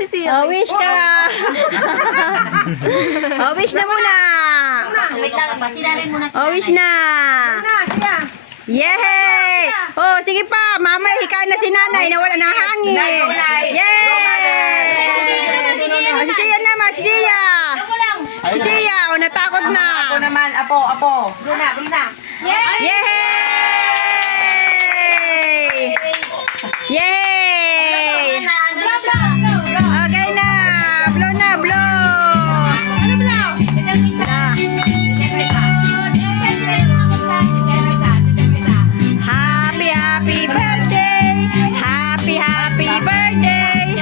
si Sia. Oh, wish ka. Oh, wish na muna. Wait lang, pasinalin muna si Oh, wish na. Yay! Oh, sige pa. Mamay, hika na si nanay na wala ng hangin. Yay! Oh, si Sia naman, si Sia. Si Sia, oh, natakot na. Ako naman, apo. Bruna. Yay! Yay! Ano siya? Okay na. Blow na, blow. Ano blow? Happy birthday. Happy birthday.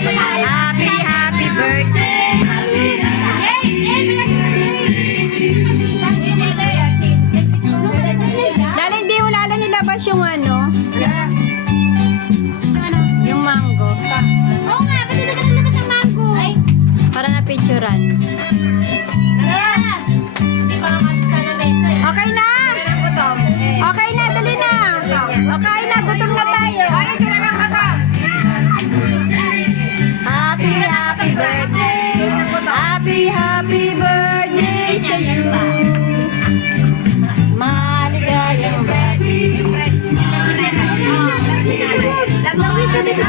Happy birthday. Happy birthday. Lalo hindi mo lalo nilabas yung ano? Yung mango. Oo nga, ba't hindi ka nalabas ng mango? Ay, Para na picturean. Okay na? Okay na, dali na. Okay na, gutom na tayo. Happy birthday. Happy birthday sa you. Maligayang birthday.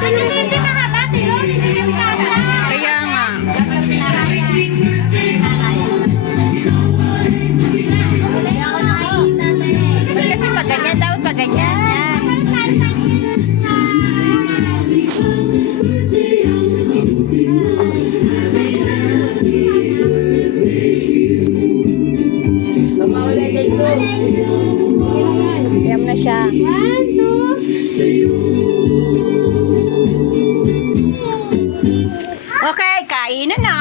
kasi hindi makabati yun. Hindi kami kasha. Kaya nga. Kaya ako nakikita na eh. Ba't kasi pag ganyan daw, pag ganyan. Yan. Yam na siya. 1, 2. Okay, kain na na.